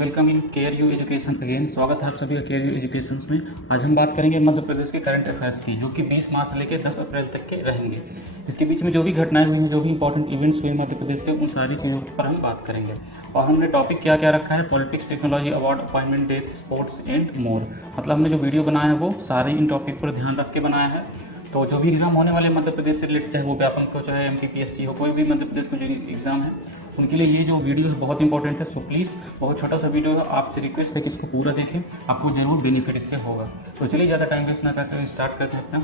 Welcome in care you education again. स्वागत है आप सभी का केयर यू एजुकेशन में। आज हम बात करेंगे मध्य प्रदेश के करंट अफेयर्स की, जो कि 20 मार्च से लेकर 10 अप्रैल तक के रहेंगे। इसके बीच में जो भी घटनाएं हुई हैं, जो भी इंपॉर्टेंट इवेंट्स हुए मध्य प्रदेश के, उन सारी चीज़ों पर हम बात करेंगे। और हमने टॉपिक क्या क्या रखा है, politics, technology, award, appointment, death, sports and more. मतलब हमने जो वीडियो बनाया है वो सारे इन टॉपिक पर ध्यान रख के बनाया है। तो जो भी एग्जाम होने वाले मध्य प्रदेश से रिलेटेड, चाहे वो व्यापम को, चाहे MPPSC हो, कोई भी मध्य प्रदेश का जो एग्जाम है, उनके लिए ये जो वीडियो है बहुत इंपॉर्टेंट है। सो प्लीज़, बहुत छोटा सा वीडियो है, आपसे रिक्वेस्ट है कि इसको पूरा देखें, आपको जरूर बेनिफिट इससे होगा। तो चलिए ज़्यादा टाइम वेस्ट ना करते हुए स्टार्ट करते हैं अपना।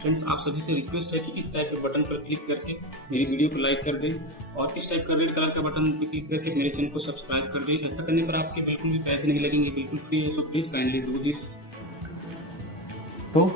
फ्रेंड्स, आप सभी से रिक्वेस्ट है कि इस टाइप के बटन पर क्लिक करके मेरी वीडियो को लाइक कर दें, और इस टाइप का रेड कलर का बटन पर क्लिक करके मेरे चैनल को सब्सक्राइब कर दें। ऐसा करने पर आपके बिल्कुल भी पैसे नहीं लगेंगे, बिल्कुल फ्री है। So please kindly do this. तो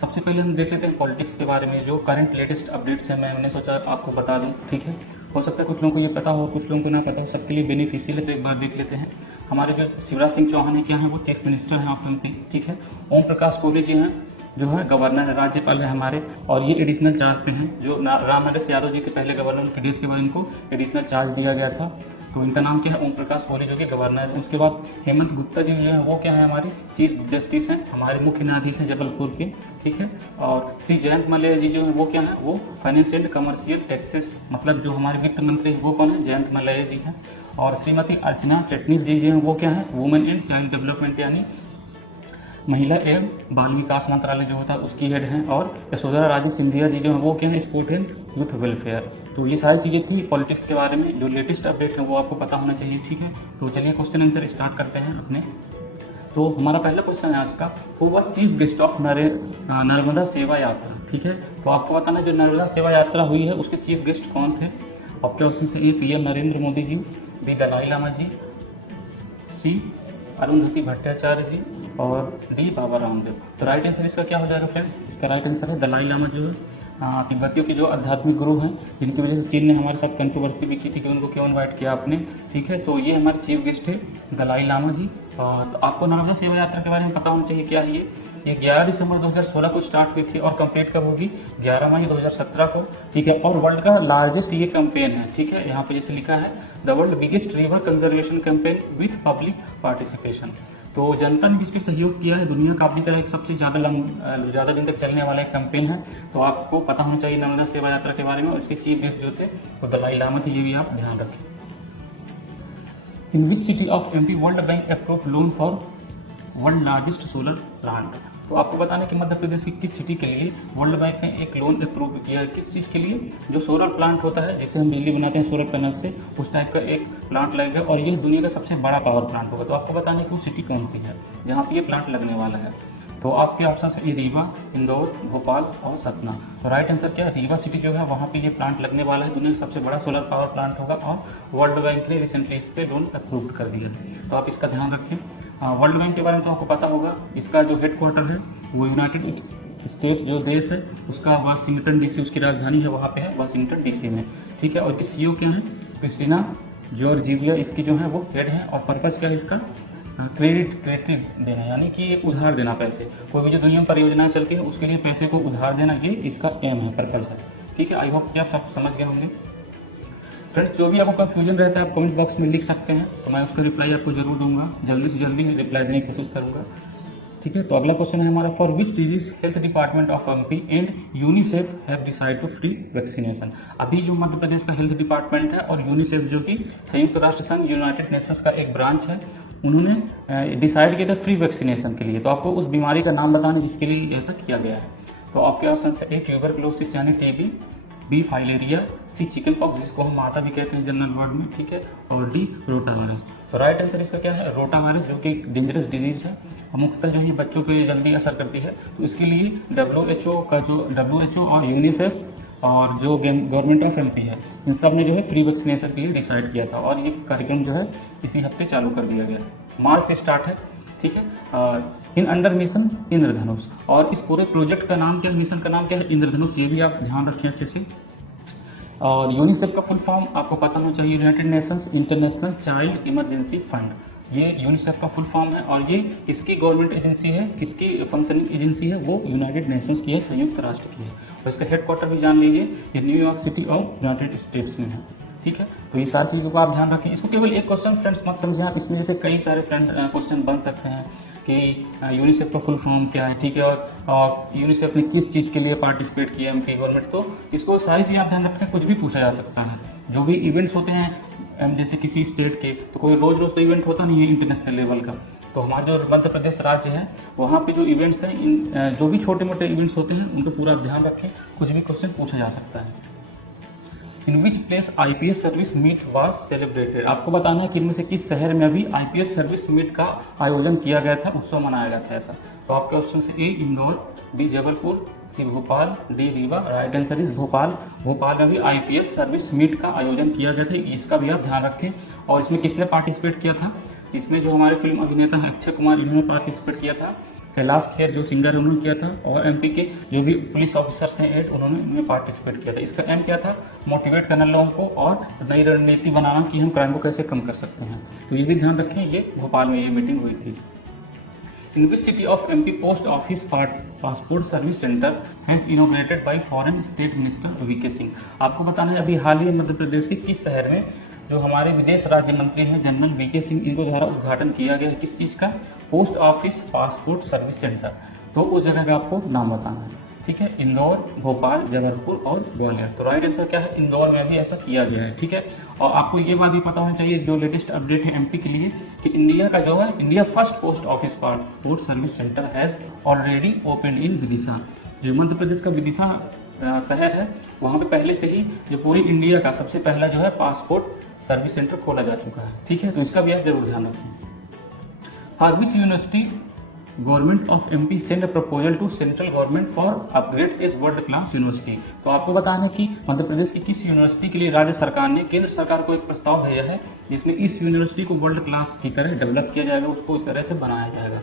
सबसे पहले हम देख लेते हैं पॉलिटिक्स के बारे में, जो करंट लेटेस्ट अपडेट्स हैं। मैंने सोचा आपको बता दूं, ठीक है। हो सकता है कुछ लोगों को ये पता हो, कुछ लोगों को ना पता हो, सबके लिए बेनिफिशियल है। तो एक बार देख लेते हैं। हमारे जो शिवराज सिंह चौहान है, क्या है, वो चीफ मिनिस्टर हैं ऑफ MP, ठीक है। ओम प्रकाश कोहली जी हैं, जो है गवर्नर है, राज्यपाल है हमारे, और ये एडिशनल चार्ज पे हैं। जो राम नरेश यादव जी के पहले गवर्नर, उनकी डेथ के बाद इनको एडिशनल चार्ज दिया गया था। तो इनका नाम क्या है, ओम प्रकाश कोहली, जो कि गवर्नर है। उसके बाद हेमंत गुप्ता जी जो है वो क्या है, हमारे चीफ जस्टिस हैं, हमारे मुख्य न्यायाधीश हैं जबलपुर के, ठीक है। और श्री जयंत मलैया जी जो है वो क्या है, वो फाइनेंस एंड कमर्शियल टैक्सेस, मतलब जो हमारे वित्त मंत्री हैं वो कौन है, जयंत मलैया जी हैं। और श्रीमती अर्चना चिटनिस जी जो हैं वो क्या है, वुमेन एंड चाइल्ड डेवलपमेंट, यानी महिला एवं बाल विकास मंत्रालय जो होता है उसकी हेड हैं। और यशोधरा राजे सिंधिया जी जो है वो क्या है, स्पोर्ट एंड यूथ वेलफेयर। तो ये सारी चीज़ें थी पॉलिटिक्स के बारे में, जो लेटेस्ट अपडेट है वो आपको पता होना चाहिए, ठीक है। तो चलिए क्वेश्चन आंसर स्टार्ट करते हैं अपने। तो हमारा पहला क्वेश्चन है आज का, वो वह चीफ गेस्ट ऑफ नर्मदा सेवा यात्रा, ठीक है। तो आपको बताना, जो नर्मदा सेवा यात्रा हुई है उसके चीफ गेस्ट कौन थे। आपके ऑप्शन से ए PM नरेंद्र मोदी जी, बी दलाई लामा जी, सी अरुंधति भट्टाचार्य जी, और डी बाबा रामदेव। तो राइट आंसर इसका क्या हो जाएगा फ्रेंड्स, इसका राइट आंसर है दलाई लामा, जो है तिब्बतियों के जो आध्यात्मिक गुरु हैं, जिनकी वजह से चीन ने हमारे साथ कंट्रोवर्सी भी की थी कि उनको क्यों इन्वाइट किया आपने, ठीक है। तो ये हमारे चीफ गेस्ट है दलाई लामा जी। तो आपको नर्मदा सेवा यात्रा के बारे में पता होना चाहिए क्या है ये 11 दिसंबर 2016 को स्टार्ट हुई थी और कंप्लीट कब होगी, 11 मई 2017 को, ठीक है। और वर्ल्ड का लार्जेस्ट ये कैंपेन है, ठीक है। यहाँ पे जैसे लिखा है, the world biggest river conservation campaign with public participation. तो जनता ने जिसपे सहयोग किया है, दुनिया का अभी का एक सबसे ज़्यादा दिन तक चलने वाला एक कैंपेन है। तो आपको पता होना चाहिए नर्मदा सेवा यात्रा के बारे में। और इसके चीफ गेस्ट जो थे वो दलाई लामा थे, ये भी आप ध्यान रखें। In which city of MP World Bank approve loan for world largest solar plant. तो आपको बताना कि मध्य प्रदेश की किस सिटी के लिए वर्ल्ड बैंक ने एक लोन अप्रूव किया है, किस चीज़ के लिए, जो सोलर प्लांट होता है, जिससे हम बिजली बनाते हैं सोलर पैनल से, उस टाइप का एक प्लांट लगेगा। और ये दुनिया का सबसे बड़ा पावर प्लांट होगा। तो आपको बताना कि वो सिटी कौन सी है जहाँ पे ये प्लांट लगने वाला है। तो आपके ऑप्शन है रीवा, इंदौर, भोपाल और सतना। तो राइट आंसर क्या है, रीवा सिटी जो है वहाँ पे ये प्लांट लगने वाला है, दुनिया का सबसे बड़ा सोलर पावर प्लांट होगा। और वर्ल्ड बैंक ने रिसेंटली इस पर लोन अप्रूव कर दिया है। तो आप इसका ध्यान रखें। वर्ल्ड बैंक के बारे में तो आपको पता होगा, इसका जो हेडक्वार्टर है वो यूनाइटेड स्टेट जो देश है उसका वाशिंगटन DC, उसकी राजधानी है वहाँ पे है वाशिंगटन DC में, ठीक है। और इसकी CEO क्या है, क्रिस्टीना जॉर्जिविया, इसकी जो है वो हेड है। और पर्पज़ क्या है इसका, क्रेडिट देना, यानी कि उधार देना पैसे। कोई भी जो दुनिया में परियोजनाएं चलती है उसके लिए पैसे को उधार देना, ये इसका एम है, पर्पज़ है, ठीक है। आई होप कि आप सब समझ गए होंगे। फ्रेंड्स, जो भी आपको कंफ्यूजन रहता है आप कमेंट बॉक्स में लिख सकते हैं, तो मैं उसका रिप्लाई आपको जरूर दूंगा, जल्दी से जल्दी रिप्लाई देने की कोशिश करूंगा, ठीक है। तो अगला क्वेश्चन है हमारा, for which disease health department of MP and UNICEF have decide to free vaccination. अभी जो मध्य प्रदेश का हेल्थ डिपार्टमेंट है और यूनिसेफ, जो कि संयुक्त राष्ट्र संघ यूनाइटेड नेशंस का एक ब्रांच है, उन्होंने डिसाइड किया था फ्री वैक्सीनेशन के लिए। तो आपको उस बीमारी का नाम बताना जिसके लिए ऐसा किया गया है। तो आपके ऑप्शन है ए ट्यूबरक्लोसिस यानी TB, बी फाइलेरिया, सी चिकन पॉक्स जिसको हम माता भी कहते हैं जनरल वर्ड में, ठीक है। और डी रोटा वायरस। तो राइट आंसर इसका क्या है, रोटा वायरस, जो कि एक डेंजरस डिजीज है, मुख्यतः जो है बच्चों पे जल्दी असर करती है। तो इसके लिए WHO और यूनिसेफ और जो गवर्नमेंट ऑफ MP है, इन सब ने जो है फ्री वैक्सीनेशन के लिए डिसाइड किया था। और ये कार्यक्रम जो है इसी हफ्ते चालू कर दिया गया, मार्च से स्टार्ट है, ठीक है। इन अंडर मिशन इंद्रधनुष। और इस पूरे प्रोजेक्ट का नाम क्या है, मिशन का नाम क्या है, इंद्रधनुष। ये भी आप ध्यान रखें अच्छे से। और यूनिसेफ का फुल फॉर्म आपको पता होना चाहिए, United Nations international child emergency fund. ये यूनिसेफ का फुल फॉर्म है। और ये किसकी गवर्नमेंट एजेंसी है, किसकी फंक्शनिंग एजेंसी है, वो यूनाइटेड नेशंस की है, संयुक्त राष्ट्र की है। और इसका हेडक्वार्टर भी जान लीजिए, ये New York city of United states में है, ठीक ठीक है। तो ये सारी चीज़ों को आप ध्यान रखें। इसको केवल एक क्वेश्चन फ्रेंड्स मत समझें आप, इसमें जैसे कई सारे क्वेश्चन बन सकते हैं कि यूनिसेफ का फुल फॉर्म क्या है, ठीक है, और यूनिसेफ ने किस चीज़ के लिए पार्टिसिपेट किया एमपी गवर्नमेंट, तो इसको सारी चीज़ें आप ध्यान रखें। कुछ भी पूछा जा सकता है। जो भी इवेंट्स होते हैं जैसे किसी स्टेट के, तो कोई रोज़ रोज़ तो इवेंट होता नहीं है इंटरनेशनल लेवल का। तो हमारा जो मध्य प्रदेश राज्य है वहाँ पे जो इवेंट्स हैं, इन जो भी छोटे मोटे इवेंट्स होते हैं उनको पूरा ध्यान रखें। कुछ भी क्वेश्चन पूछा जा सकता है। In which place IPS service meet was celebrated, आपको बताना है कि इनमें से किस शहर में अभी आईपीएस सर्विस मीट का आयोजन किया गया था, उत्सव मनाया गया था ऐसा। तो आपके ऑप्शन से A Indore, B Jabalpur, C Bhopal, D Rewa. Right answer is Bhopal. Bhopal में भी आईपीएस सर्विस मीट का आयोजन किया गया था, इसका भी आप ध्यान रखें। और इसमें किसने पार्टिसिपेट किया था, इसमें जो हमारे फिल्म अभिनेता हैं अक्षय कुमार, इन्होंने पार्टिसिपेट किया था। कैलाश खेर जो सिंगर है उन्होंने किया था, और एमपी के जो भी पुलिस ऑफिसर्स हैं 8 उन्होंने इनमें पार्टिसिपेट किया था। इसका एम क्या था, मोटिवेट करना लोगों को और नई रणनीति बनाना कि हम क्राइम को कैसे कम कर सकते हैं। तो ये भी ध्यान रखें, ये भोपाल में ये मीटिंग हुई थी। In which city of MP post office passport service centre has inaugurated by foreign state minister V K Singh, आपको बताना है अभी हाल ही मध्य प्रदेश के किस शहर में जो हमारे विदेश राज्य मंत्री हैं जनरल वीके सिंह, इनको द्वारा उद्घाटन किया गया है किस चीज़ का, post office passport service centre. तो उस जगह का आपको नाम बताना है, ठीक है। इंदौर, भोपाल, जबलपुर और ग्वालियर। तो राइट आंसर क्या है, इंदौर में भी ऐसा किया गया है, ठीक है। और आपको ये बात भी पता होना चाहिए जो लेटेस्ट अपडेट है एमपी के लिए कि इंडिया का जो है India first post office passport service centre has already open in Vidisha. जो मध्य प्रदेश का विदिशा शहर है वहाँ पे पहले से ही जो पूरी इंडिया का सबसे पहला जो है पासपोर्ट सर्विस सेंटर खोला जा चुका है, ठीक है। तो इसका भी आप जरूर ध्यान रखें। For which university government of MP send a proposal to central government for upgrade as world class university, तो आपको बताना है कि मध्य प्रदेश की किस यूनिवर्सिटी के लिए राज्य सरकार ने केंद्र सरकार को एक प्रस्ताव भेजा है जिसमें इस यूनिवर्सिटी को वर्ल्ड क्लास की तरह डेवलप किया जाएगा, उसको इस तरह से बनाया जाएगा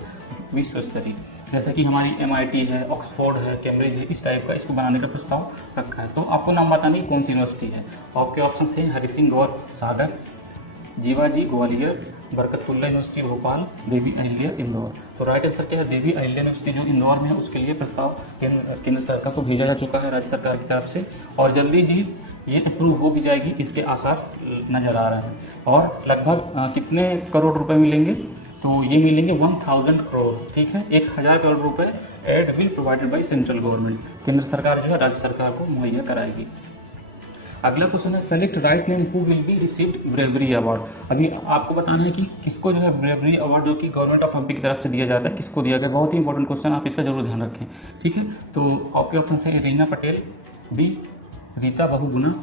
विश्व स्तरीय, जैसे कि हमारी MIT है, ऑक्सफोर्ड है, कैम्ब्रिज है, इस टाइप का इसको बनाने का प्रस्ताव रखा है। तो आपको नाम बताना है कौन सी यूनिवर्सिटी है। आपके ऑप्शन हैं हरि सिंह गौर सागर, जीवाजी ग्वालियर, बरकतुल्ला यूनिवर्सिटी भोपाल, देवी अहिल्या इंदौर। तो राइट आंसर क्या है, देवी अहिल्या यूनिवर्सिटी जो इंदौर में है उसके लिए प्रस्ताव केंद्र सरकार को भेजा जा चुका है राज्य सरकार की तरफ से, और जल्दी ही ये अप्रूव हो भी जाएगी, इसके आसार नज़र आ रहे हैं। और लगभग कितने करोड़ रुपए मिलेंगे, तो ये मिलेंगे 1000 करोड़, ठीक है। 1000 करोड़ रुपए aid will provided by central government, केंद्र सरकार जो है राज्य सरकार को मुहैया कराएगी। अगला क्वेश्चन है select right name who will be received bravery award. अभी आपको बताना है कि किसको जो है ब्रेवरी अवार्ड जो कि गवर्नमेंट ऑफ एमपी की तरफ से दिया जाता है, किसको दिया गया, बहुत ही इंपॉर्टेंट क्वेश्चन, आप इसका जरूर ध्यान रखें, ठीक है। तो आपके ऑप्शन है Reena Patel, B Rita Bahuguna,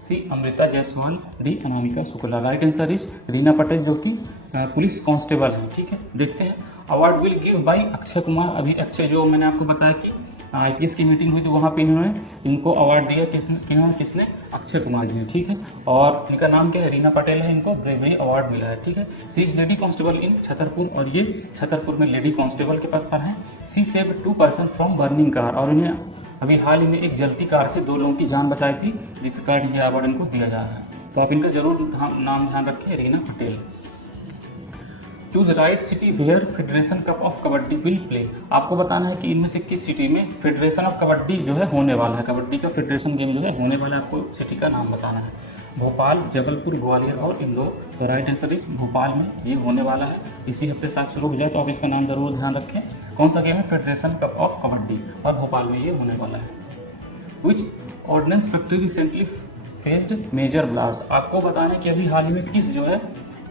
C Amrita Jaiswal, D Anamika Shukla. Right answer is Reena Patel जो कि पुलिस कांस्टेबल हैं, ठीक है। देखते हैं award will give by Akshay Kumar. अभी अक्षय जो मैंने आपको बताया कि IPS की मीटिंग हुई तो वहाँ पे इन्होंने इनको अवार्ड दिया, किसने अक्षय कुमार जी ने, ठीक है। और इनका नाम क्या है, रीना पटेल है, इनको ब्रेवरी अवार्ड मिला है, ठीक है। सी इज लेडी कांस्टेबल इन छतरपुर, और ये छतरपुर में लेडी कांस्टेबल के पद पर हैं। C save 2 person from burning car, और इन्हें अभी हाल ही में एक जलती कार से 2 लोगों की जान बचाई थी, जिस कारण ये अवार्ड इनको दिया जा रहा है। तो आप इनका जरूर नाम ध्यान रखें, Reena Patel. Choose right city where federation cup of kabaddi will play. आपको बताना है कि इनमें से किस सिटी में फेडरेशन ऑफ कबड्डी जो है होने वाला है, कबड्डी का फेडरेशन गेम जो है होने वाला है, आपको सिटी का नाम बताना है। भोपाल, जबलपुर, ग्वालियर और इंदौर। तो राइट आंसर इज भोपाल में ये होने वाला है, इसी हफ्ते साथ शुरू हो जाए, तो आप इसका नाम जरूर ध्यान रखें। कौन सा गेम है, फेडरेशन कप ऑफ कबड्डी, और भोपाल में ये होने वाला है। Which ordinance factory recently faced major blast. आपको बताना है कि अभी हाल ही में किस जो है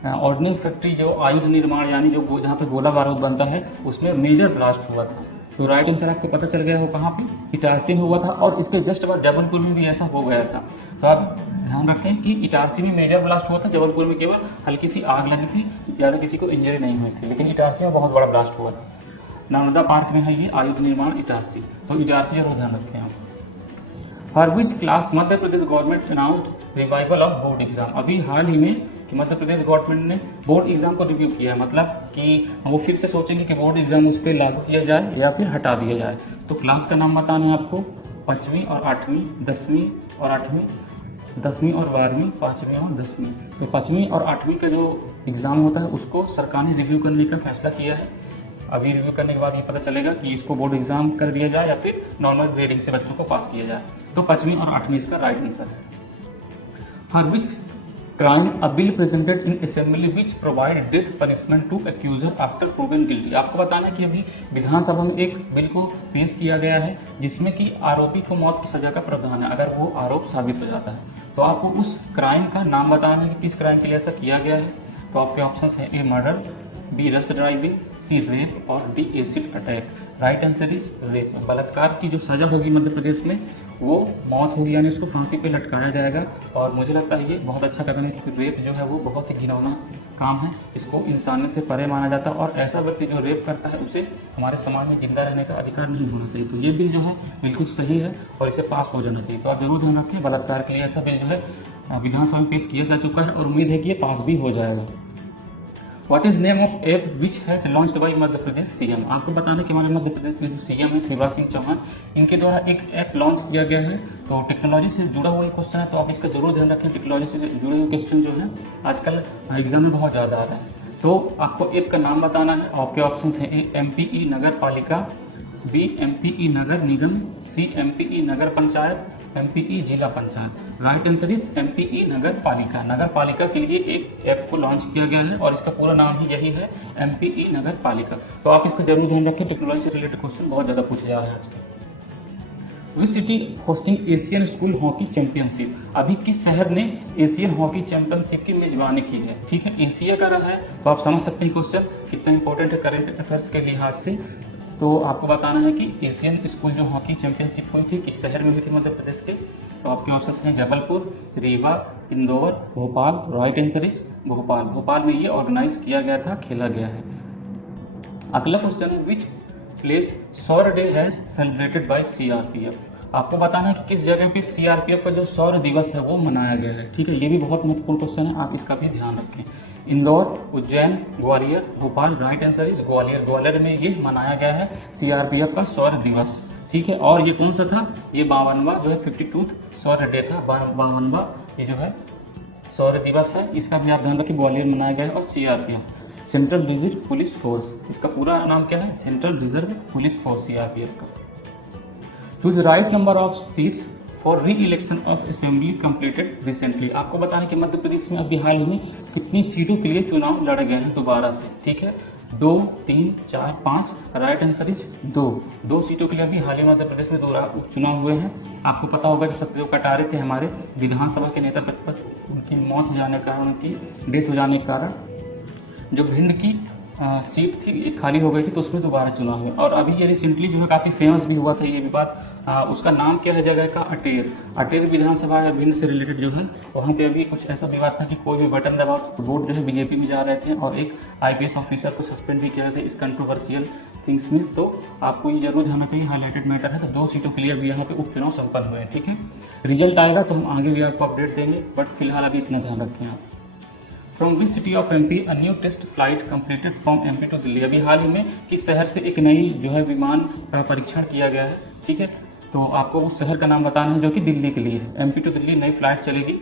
ऑर्डिनेंस फैक्ट्री जो आयुध निर्माण यानी जो जहाँ पे गोला बारूद बनता है उसमें मेजर ब्लास्ट हुआ था। तो राइट आंसर आपको पता चल गया हो कहाँ पे, इटारसी में हुआ था, और इसके जस्ट बाद जबलपुर में भी ऐसा हो गया था। तो आप ध्यान रखें कि इटारसी में मेजर ब्लास्ट हुआ था, जबलपुर में केवल हल्की सी आग लगी थी, ज़्यादा किसी को इंजरी नहीं हुई थी, लेकिन इटारसी में बहुत बड़ा ब्लास्ट हुआ था। नर्मदा पार्क में है ये आयुध निर्माण इटारसी, तो इटारसी जरूर ध्यान रखें आप। For which class Madhya Pradesh government announced revival of board exam. अभी हाल ही में कि मध्य प्रदेश गवर्नमेंट ने बोर्ड एग्जाम को रिव्यू किया है, मतलब कि वो फिर से सोचेंगे कि बोर्ड एग्जाम उस पर लागू किया जाए या फिर हटा दिया जाए। तो क्लास का नाम बताना है आपको, 5वीं और 8वीं, 10वीं और 8वीं, 10वीं और 12वीं, 5वीं और 10वीं। तो 5वीं और 8वीं का जो एग्ज़ाम होता है उसको सरकार ने रिव्यू करने का फैसला किया है। अभी रिव्यू करने के बाद ये पता चलेगा कि इसको बोर्ड एग्जाम कर दिया जाए या फिर नॉर्मल ग्रेडिंग से बच्चों को पास किया जाए। तो 5वीं और 8वीं इसका राइट आंसर है। For which crime a bill presented in assembly which provide death punishment to accuser after proven guilty. आपको बताना है कि अभी विधानसभा में एक बिल को पेश किया गया है जिसमें कि आरोपी को मौत की सजा का प्रावधान है अगर वो आरोप साबित हो जाता है। तो आपको उस क्राइम का नाम बताना है कि किस क्राइम के लिए ऐसा किया गया है। तो आपके ऑप्शन है ए मर्डर, बी रश ड्राइविंग, सी रेप और D acid attack. Right answer is rape. बलात्कार की जो सजा होगी मध्य प्रदेश में वो मौत होगी, यानी उसको फांसी पे लटकाया जाएगा। और मुझे लगता है ये बहुत अच्छा कदम है क्योंकि रेप जो है वो बहुत ही घिनौना काम है, इसको इंसानियत से परे माना जाता है और ऐसा व्यक्ति जो रेप करता है उसे हमारे समाज में जिंदा रहने का अधिकार नहीं होना चाहिए। तो ये बिल जो है बिल्कुल सही है और इसे पास हो जाना चाहिए। तो आप जरूर ध्यान रखें, बलात्कार के लिए ऐसा बिल जो है विधानसभा में पेश किया जा चुका है और उम्मीद है कि ये पास भी हो जाएगा। What is name of app which has launched by Madhya Pradesh CM. आपको बताना कि हमारे मध्य प्रदेश के जो सीएम है शिवराज सिंह चौहान, इनके द्वारा एक ऐप लॉन्च किया गया है। तो टेक्नोलॉजी से जुड़ा हुआ एक क्वेश्चन है, तो आप इसका जरूर ध्यान रखें। टेक्नोलॉजी से जुड़े हुए क्वेश्चन जो है आजकल एग्जाम में बहुत ज़्यादा आ रहा है। तो आपको ऐप का नाम बताना है। आपके ऑप्शन है ए MPE नगर पालिका, बी MPE नगर निगम, सी MPE नगर पंचायत, MPE जिला panchayat. Right answer is MPE नगर पालिका। नगर पालिका के लिए एक ऐप को लॉन्च किया गया है और इसका पूरा नाम ही यही है, MPE नगर पालिका। तो आप इसका जरूर ध्यान रखें, टेक्नोलॉजी से रिलेटेड क्वेश्चन बहुत ज़्यादा पूछे जा रहे हैं आजकल। Which city hosting Asian school hockey championship. अभी किस शहर ने एशियन हॉकी चैंपियनशिप की मेजबानी की है। ठीक है, एशिया का रहा है, तो आप समझ सकते हैं क्वेश्चन कितना इंपॉर्टेंट है करेंट अफेयर्स के लिहाज से। तो आपको बताना है कि एशियन स्कूल जो हॉकी चैंपियनशिप हुई थी किस शहर में हुई थी मध्य प्रदेश के। तो आपके ऑप्शन हैं Jabalpur, Rewa, Indore, Bhopal. Right answer is Bhopal. Bhopal में ये ऑर्गेनाइज किया गया था, खेला गया है। अगला क्वेश्चन है विच प्लेस सौर day has celebrated by CRPF। आपको बताना है कि किस जगह पे CRPF का जो सौर दिवस है वो मनाया गया है। ठीक है, ये भी बहुत महत्वपूर्ण क्वेश्चन है, आप इसका भी ध्यान रखें। Indore, Ujjain, Gwalior, Bhopal. Right answer is Gwalior. Gwalior में ये मनाया गया है CRPF का सौर दिवस। ठीक है, और ये कौन सा था, ये 52वां जो है 52th सौर डे था, 52वां ये जो है सौर दिवस है, इसका भी आप ध्यान रखें, ग्वालियर मनाया गया है। और CRPF central reserve police force, इसका पूरा नाम क्या है, central reserve police force CRPF का। Choose right number of seats for री election of assembly completed recently. आपको बताना कि मध्य प्रदेश में अभी हाल ही में कितनी सीटों के लिए चुनाव लड़े गए हैं दोबारा से। ठीक है, 2, 3, 4, 5। राइट आंसर इज 2 सीटों के लिए अभी हाल ही मध्य प्रदेश में 2 उपचुनाव हुए हैं। आपको पता होगा जो सत्यदेव कटारे थे हमारे विधानसभा के नेता पद पर, उनकी मौत हो जाने के कारण, उनकी डेथ हो जाने के कारण जो भिंड की सीट थी ये खाली हो गई थी, तो उसमें दोबारा चुनाव हुए। और अभी ये रिसेंटली जो है काफ़ी फेमस भी हुआ था ये विवाद। उसका नाम क्या है जगह का, अटेर। अटेर विधानसभा या भिंड से रिलेटेड जो है वहाँ पे अभी कुछ ऐसा विवाद था कि कोई भी बटन दबाओ तो वोट जो है बीजेपी में जा रहे थे और एक IPS ऑफिसर को सस्पेंड भी किया था इस कंट्रोवर्शियल थिंग्स में। तो आपको ये जरूर ध्यान चाहिए, हाईलाइटेड मैटर है। तो 2 सीटों के लिए अभी यहाँ पे उपचुनाव संपन्न हुए हैं। ठीक है, रिजल्ट आएगा तो हम आगे भी आपको अपडेट देंगे, बट फिलहाल अभी इतना ध्यान रखें आप। From which city of MP a new test flight completed from MP to Delhi. अभी हाल ही में किस शहर से एक नई जो है विमान का परीक्षण किया गया है। ठीक है, तो आपको उस शहर का नाम बताना है जो कि दिल्ली के लिए है। MP टू दिल्ली नई फ्लाइट चलेगी।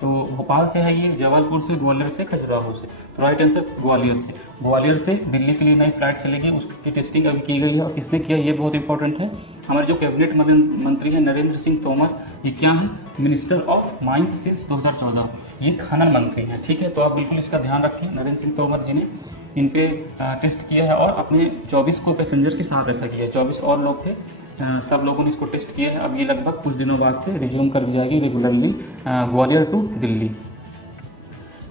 तो भोपाल से है ये, जबलपुर से, ग्वालियर से, खजुराहो से। तो राइट आंसर ग्वालियर से। ग्वालियर से दिल्ली के लिए नई फ्लाइट चलेगी, उसकी टेस्टिंग अभी की गई है। और किसने किया ये बहुत इंपॉर्टेंट है, हमारे जो कैबिनेट मंत्री हैं नरेंद्र सिंह तोमर। ये क्या है, मिनिस्टर ऑफ माइंस सिंस 2014, ये खनन मंत्री हैं। ठीक है, तो आप बिल्कुल इसका ध्यान रखें, नरेंद्र सिंह तोमर जी ने इन पे टेस्ट किया है और अपने 24 को पैसेंजर के साथ ऐसा किया है। 24 और लोग थे, सब लोगों ने इसको टेस्ट किया है। अब ये लगभग कुछ दिनों बाद से रिज्यूम कर दी जाएगी regularly Gwalior to Delhi.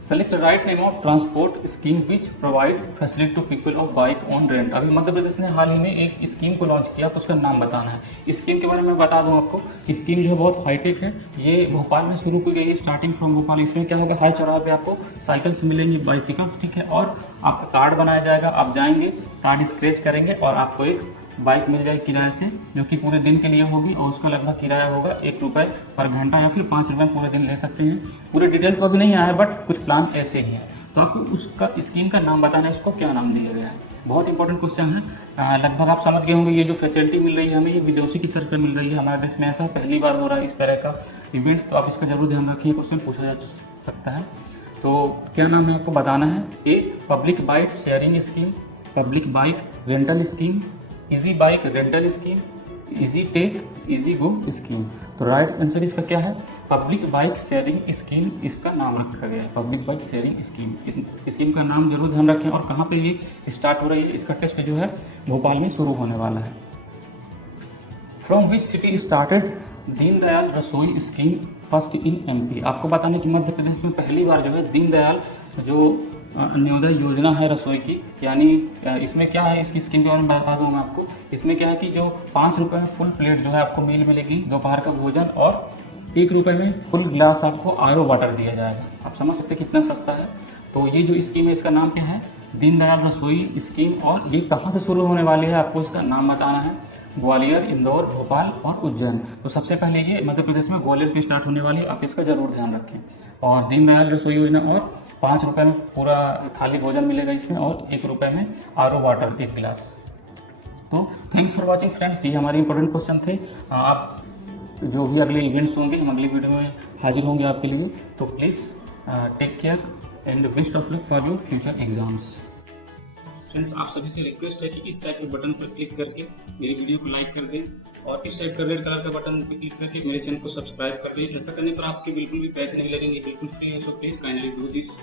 Select right name of transport scheme which provide facility to people of bike on rent. अभी मध्य प्रदेश ने हाल ही में एक स्कीम को लॉन्च किया, तो उसका नाम बताना है। स्कीम के बारे में बता दूं आपको, स्कीम जो है बहुत हाईटेक है, ये भोपाल में शुरू की गई है, स्टार्टिंग फ्रॉम भोपाल। इसमें क्या होगा, हर चौराहे पे आपको साइकिल्स मिलेंगी, बाइसिकल्स। ठीक है, और आपका कार्ड बनाया जाएगा, आप जाएंगे, कार्ड स्क्रैच करेंगे और आपको एक बाइक मिल जाएगी किराए से, जो कि पूरे दिन के लिए होगी और उसका लगभग किराया होगा 1 रुपये पर घंटा या फिर 5 रुपये पूरे दिन ले सकते हैं। पूरे डिटेल तो अभी नहीं आया, बट कुछ प्लान ऐसे ही है। तो आपको उसका स्कीम का नाम बताना है, उसको क्या नाम दिया गया है। बहुत इंपॉर्टेंट क्वेश्चन है, लगभग आप समझ गए होंगे। ये जो फैसिलिटी मिल रही है हमें, ये विदेशी की तरफ से मिल रही है, हमारे देश में ऐसा पहली बार हो रहा है इस तरह का इवेंट्स। तो आप इसका जरूर ध्यान रखिए, क्वेश्चन पूछा जा सकता है। तो क्या नाम है आपको बताना है, a public bike sharing scheme, public bike rental scheme, easy bike rental scheme, easy tech, easy go scheme. तो राइट आंसर इसका क्या है, पब्लिक बाइक शेयरिंग स्कीम इसका नाम रखा गया है, पब्लिक बाइक शेयरिंग स्कीम। इस स्कीम का नाम जरूर ध्यान रखें। और कहाँ पे ये स्टार्ट हो रही है, इसका टेस्ट जो है भोपाल में शुरू होने वाला है। From which city started Deendayal रसोई स्कीम फर्स्ट इन एमपी। आपको बताने कि मध्य प्रदेश में पहली बार जो है दीनदयाल जो अन्योदय योजना है रसोई की, यानी इसमें क्या है, इसकी स्कीम के बारे में बता दूँ मैं आपको। इसमें क्या है कि जो 5 रुपये में फुल प्लेट जो है आपको मील मिलेगी दोपहर का भोजन, और 1 रुपये में फुल गिलास आपको आरओ वाटर दिया जाएगा। आप समझ सकते हैं कितना सस्ता है। तो ये जो स्कीम है इसका नाम क्या है, दीनदयाल रसोई स्कीम। और ये कहाँ से शुरू होने वाली है आपको इसका नाम बताना है, ग्वालियर, इंदौर, भोपाल और उज्जैन। तो सबसे पहले ये मध्य प्रदेश में ग्वालियर से स्टार्ट होने वाली है, आप इसका जरूर ध्यान रखें। और दीनदयाल रसोई योजना, और 5 रुपये में पूरा थाली भोजन मिलेगा इसमें, और 1 रुपये में आरओ वाटर 1 गिलास। तो थैंक्स फॉर वॉचिंग फ्रेंड्स, ये हमारे इंपॉर्टेंट क्वेश्चन थे। आप जो भी अगले इवेंट्स होंगे हम अगली वीडियो में हाजिर होंगे आपके लिए। तो please take care and best of luck for your future exams. Friends, आप सभी से रिक्वेस्ट है कि इस टाइप के बटन पर क्लिक करके मेरी वीडियो को लाइक कर दें, और इस टाइप का रेड कलर का बटन पर क्लिक करके मेरे चैनल को सब्सक्राइब कर दें। ऐसा करने पर आपके बिल्कुल भी पैसे नहीं लगेंगे, बिल्कुल फ्री है। So please kindly do this.